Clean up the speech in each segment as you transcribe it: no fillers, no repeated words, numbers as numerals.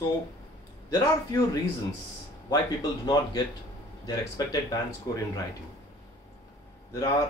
So there are few reasons why people do not get their expected band score in writing. There are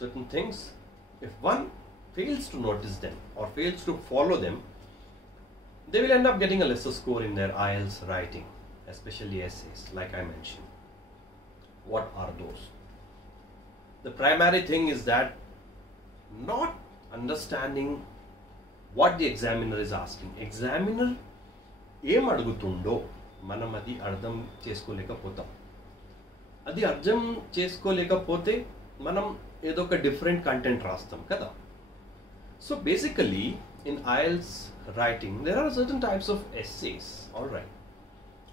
certain things, if one fails to notice them or fails to follow them, they will end up getting a lesser score in their IELTS writing, especially essays, like I mentioned. What are those? The primary thing is that not understanding what the examiner is asking. Examiner ఏం అడుగుతుండో మనం అది అర్థం చేసుకోలేకపోతాం. అది అర్థం చేసుకోలేకపోతే మనం ఏదో ఒక different content రాస్తాం కదా. So basically in IELTS writing there are certain types of essays. All right,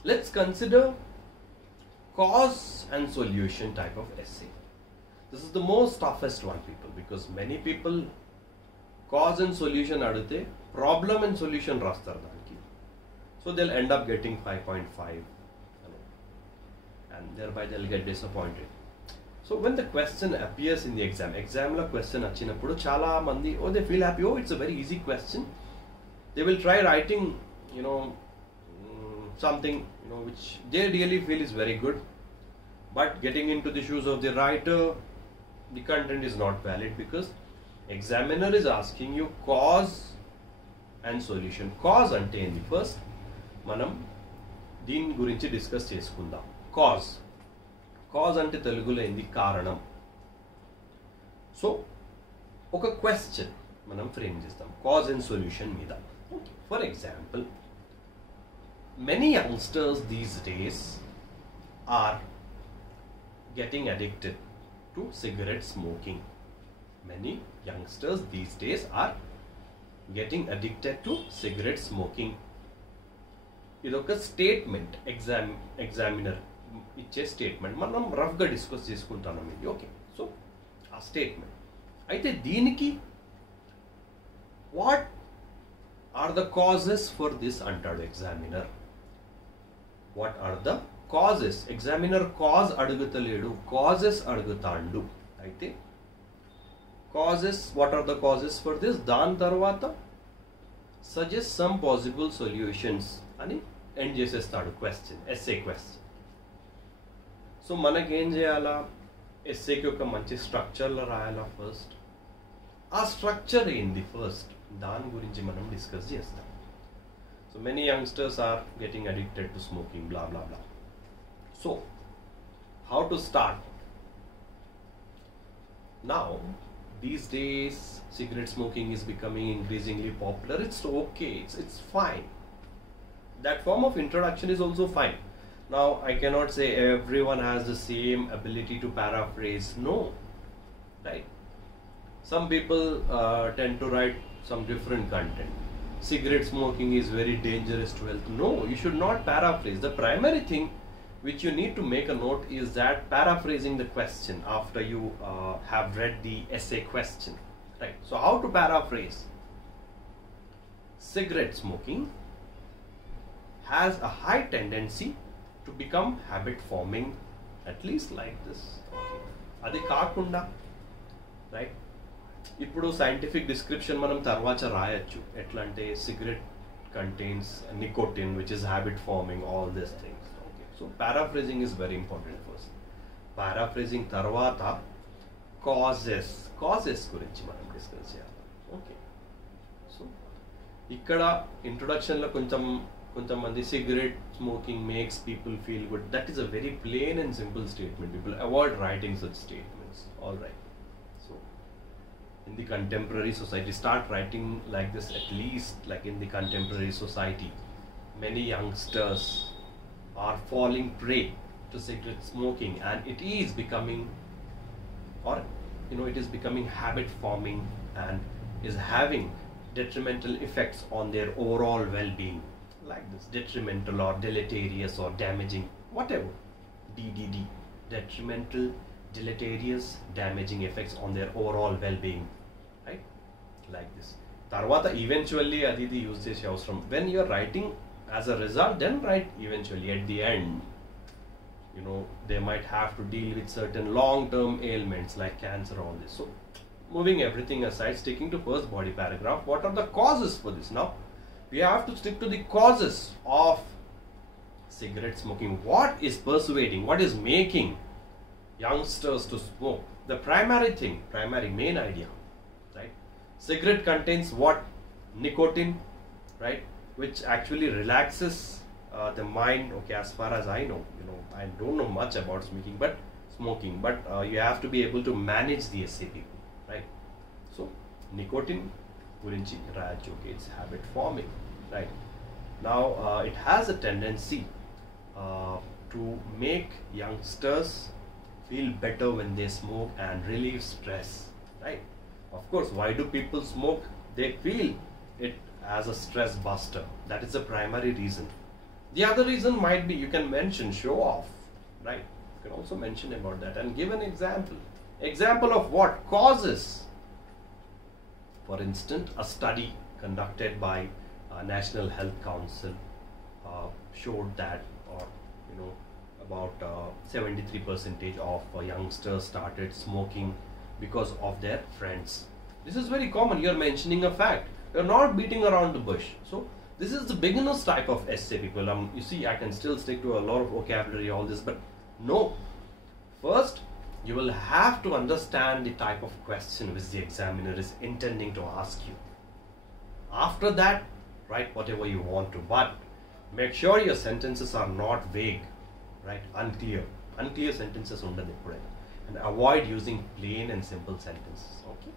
let's consider cause and solution type of essay. This is the most toughest one, people, because many people cause and solution adute problem and solution rastar daniki, so they'll end up getting 5.5, and thereby they'll get disappointed. So when the question appears in the exam la question achinappudu chala mandi they feel happy, it's a very easy question. They will try writing something which they really feel is very good, but getting into the shoes of the writer, the content is not valid because examiner is asking you cause and solution. Cause ante endi, first manam దీని గురించి discuss చేసుకుందాం. Cause అంటే తెలుగులో ఏంది? కారణం. So ఒక question మనం frame చేస్తాం కాజ్ అండ్ సొల్యూషన్ మీద. For example, many youngsters these days are getting addicted to cigarette smoking. Many youngsters these days are getting addicted to cigarette smoking. ఇదొక స్టేట్మెంట్, ఎగ్జామినర్ ఇచ్చే స్టేట్మెంట్. మనం రఫ్గా discuss చేసుకుంటాం ఇది. Okay, so ఆ statement అయితే దీనికి what are the causes for this అంటాడు examiner. What are the causes? Examiner cause అడుగుతలేడు, కాజెస్ అడుగుతాడు. అయితే causes, what are the causes for this? దాని తర్వాత సజెస్ట్ సమ్ పాసిబుల్ సొల్యూషన్స్ అని ఎండ్ చేసేస్తాడు క్వశ్చన్, ఎస్ఏ క్వశ్చన్. సో మనకేం చేయాలా? ఎస్ఏకి ఒక మంచి స్ట్రక్చర్లో రాయాలా ఫస్ట్. ఆ స్ట్రక్చర్ ఏంది ఫస్ట్, దాని గురించి మనం డిస్కస్ చేస్తాం. So many youngsters are getting addicted to smoking, blah blah blah. So how to start? Now these days cigarette smoking is becoming increasingly popular. It's okay, it's fine. That form of introduction is also fine. Now I cannot say everyone has the same ability to paraphrase. No, right? Some people tend to write some different content. Cigarette smoking is very dangerous to health. No, you should not paraphrase. The primary thing which you need to make a note is that paraphrasing the question after you have read the essay question, right? So how to paraphrase? Cigarette smoking has a high tendency to become habit forming, at least like this. అది కాకుండా, right, ఇప్పుడు scientific description మనం తర్వాత రాయొచ్చు. ఎట్లా అంటే cigarette contains nicotine which is habit farming, all this things. Okay, so paraphrasing is very important first. Paraphrasing తర్వాత causes గురించి మనం డిస్కస్ చేయాలి. ఓకే, సో ఇక్కడ ఇంట్రొడక్షన్లో కొంతమంది cigarette smoking makes people feel good. That is a very plain and simple statement. People avoid writing such statements. All right. So in the contemporary society, start writing like this, at least like in the contemporary society. Many youngsters are falling prey to cigarette smoking, and it is becoming, or it is becoming habit forming and is having detrimental effects on their overall well-being. Like this, detrimental or deleterious or damaging, whatever, DDD, detrimental, deleterious, damaging effects on their overall well-being, right? Like this. Tarvata eventually adidi use chese avasram. When you are writing as a result, then write eventually at the end. They might have to deal with certain long-term ailments like cancer, all this. So moving everything aside, sticking to first body paragraph, what are the causes for this? Now we have to stick to the causes of cigarette smoking. What is persuading, what is making youngsters to smoke? The primary main idea, right? Cigarette contains what? Nicotine, right? Which actually relaxes the mind. Okay, as far as I know, I don't know much about smoking, but you have to be able to manage the SAP, right? So nicotine gurinchi raju, okay, it's habit forming, right? Now it has a tendency to make youngsters feel better when they smoke and relieve stress, right? Of course, why do people smoke? They feel it as a stress buster. That is the primary reason. The other reason might be, you can mention show off, right? You can also mention about that and give an example. Example of what? Causes. For instance, a study conducted by National Health Council showed that, about 73% of youngsters started smoking because of their friends. This is very common. You are mentioning a fact. You are not beating around the bush. So this is the beginner's type of essay, people. You see, I can still stick to a lot of vocabulary, all this, but no. First, you will have to understand the type of question which the examiner is intending to ask you. After that, write whatever you want to, but make sure your sentences are not vague, right? Unclear sentences undadu eppudaina, and avoid using plain and simple sentences. Okay.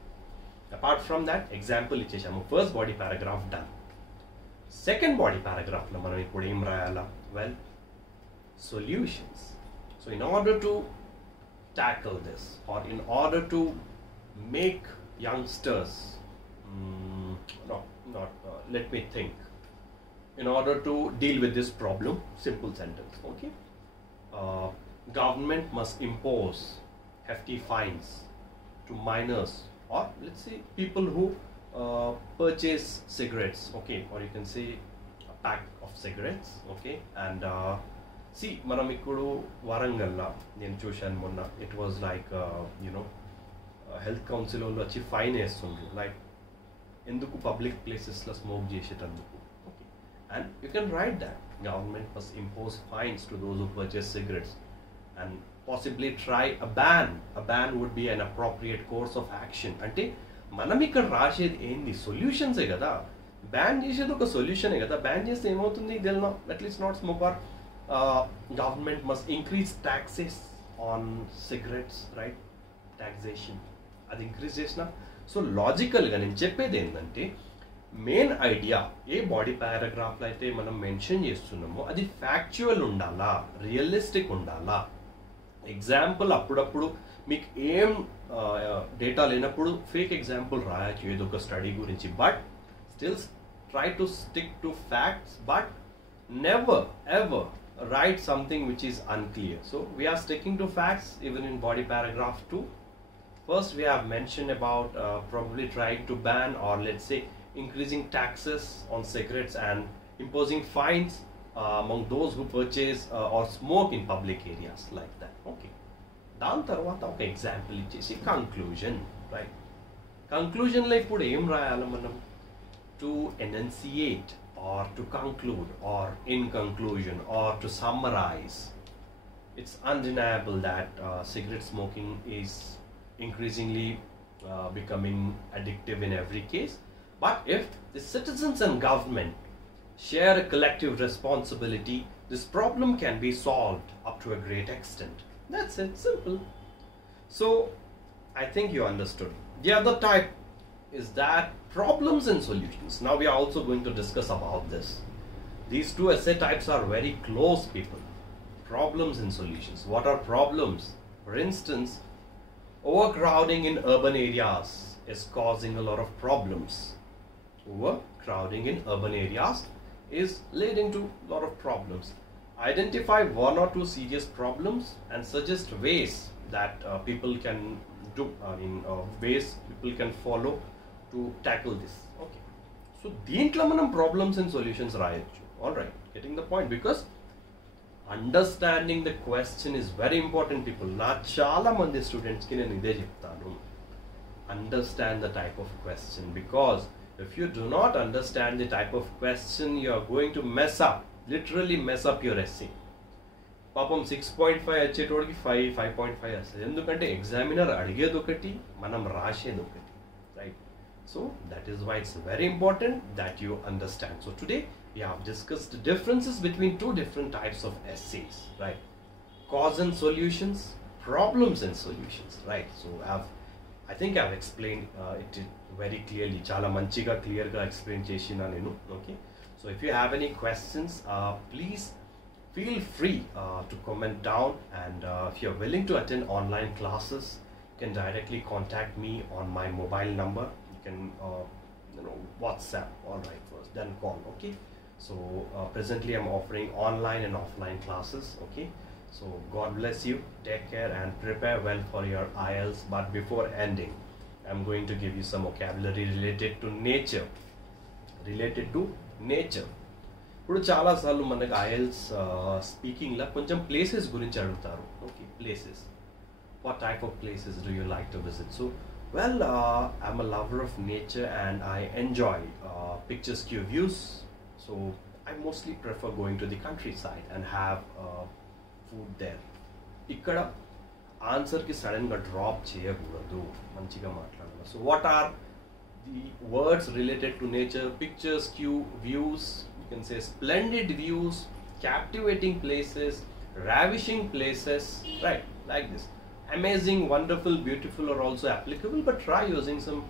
Apart from that, example icheshamu. First body paragraph done. Second body paragraph lo manam ippudu em rayala? Well, solutions. So in order to tackle this, or in order to make youngsters let me think, in order to deal with this problem, simple sentence, okay? Government must impose hefty fines to minors, or let's say people who purchase cigarettes, okay, or you can say a pack of cigarettes, okay? And see, manam ikkudu Varangalla nenu chusanu monna, it was like health council వాళ్ళు వచ్చి fine వేస్తుండ్రు, like ఎందుకు public ప్లేసెస్లో smoke చేసేటందుకు. Okay, and you can write that government must impose fines to those who purchase cigarettes and possibly try a ban. A ban would be an appropriate course of action. అంటే మనం ఇక్కడ రాసేది ఏంది? సొల్యూషన్సే కదా. Ban చేసేది ఒక సొల్యూషనే కదా. బ్యాన్ చేస్తే ఏమవుతుంది? They'll not at least not smoke. Or government must increase taxes on cigarettes, right? Taxation అది ఇంక్రీజ్ చేసిన. సో లాజికల్గా నేను చెప్పేది ఏంటంటే, మెయిన్ ఐడియా ఏ బాడీ పారాగ్రాఫ్లో అయితే మనం మెన్షన్ చేస్తున్నామో అది ఫ్యాక్చువల్ ఉండాలా, రియలిస్టిక్ ఉండాలా. ఎగ్జాంపుల్ అప్పుడప్పుడు మీకు ఏం డేటా లేనప్పుడు ఫేక్ ఎగ్జాంపుల్ రాయొచ్చు ఏదో ఒక స్టడీ గురించి, but still try to stick to facts, but never ever write something which is unclear. So we are sticking to facts even in body paragraph 2. First, we have mentioned about probably trying to ban, or let's say increasing taxes on cigarettes and imposing fines among those who purchase or smoke in public areas, like that. Okay, dan tarvata oka example ichesi conclusion, right? Conclusion lo ippudu em rayala manam? To enunciate, or to conclude, or in conclusion, or to summarize. It's undeniable that cigarette smoking is increasingly becoming addictive in every case. But if the citizens and government share a collective responsibility, this problem can be solved up to a great extent. That's it, simple. So I think you understood. The other type is that problems and solutions. Now we are also going to discuss about this. These two essay types are very close, people. Problems and solutions. What are problems? For instance, overcrowding in urban areas is causing a lot of problems. Overcrowding in urban areas is leading to a lot of problems. Identify one or two serious problems and suggest ways that people can do, ways people can follow to tackle this. Okay, so deentlo manam problems and solutions rayochu. All right, getting the point, because understanding the question is very important, people. Na chaala mandi students ki nenu ide cheptanu, understand the type of question, because If you do not understand the type of question, you are going to mess up, literally mess up your essay. పాపం 6.5 వచ్చేటోడికి 5.5 వస్తుంది. ఎందుకంటే examiner అడిగేది ఒకటి, మనం రాసేది ఒకటి, right? So that is why it's very important that you understand. So today we have discussed the differences between two different types of essays, right? Cause and solutions, problems and solutions, right? So I think I've explained it very clearly. Chala manchiga clear ga explain chesina nenu. Okay, so if you have any questions, please feel free to comment down, and if you're willing to attend online classes, you can directly contact me on my mobile number. You can WhatsApp, all right, first then call. Okay, so presently I'm offering online and offline classes. Okay, so God bless you, take care and prepare well for your IELTS. But before ending, I'm going to give you some vocabulary related to nature. ఇప్పుడు చాలాసార్లు మనకి IELTS స్పీకింగ్లో కొంచెం places గురించి అడుగుతారు. Okay, places, what type of places do you like to visit? So well, I'm a lover of nature and I enjoy picturesque views. So I mostly prefer going to the countryside and have food there. ఇక్కడ ఆన్సర్కి సడన్గా drop చేయకూడదు, మంచిగా మాట్లాడాలి. So what are the words related to nature? picturesque views, you can say splendid views, captivating places, ravishing places, right? Like this. Amazing, wonderful, beautiful are also applicable, but try using some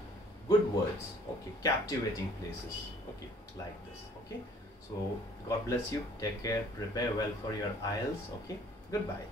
good words. Okay, captivating places. Okay, like this. Okay, so God bless you, take care, prepare well for your IELTS. Okay, goodbye.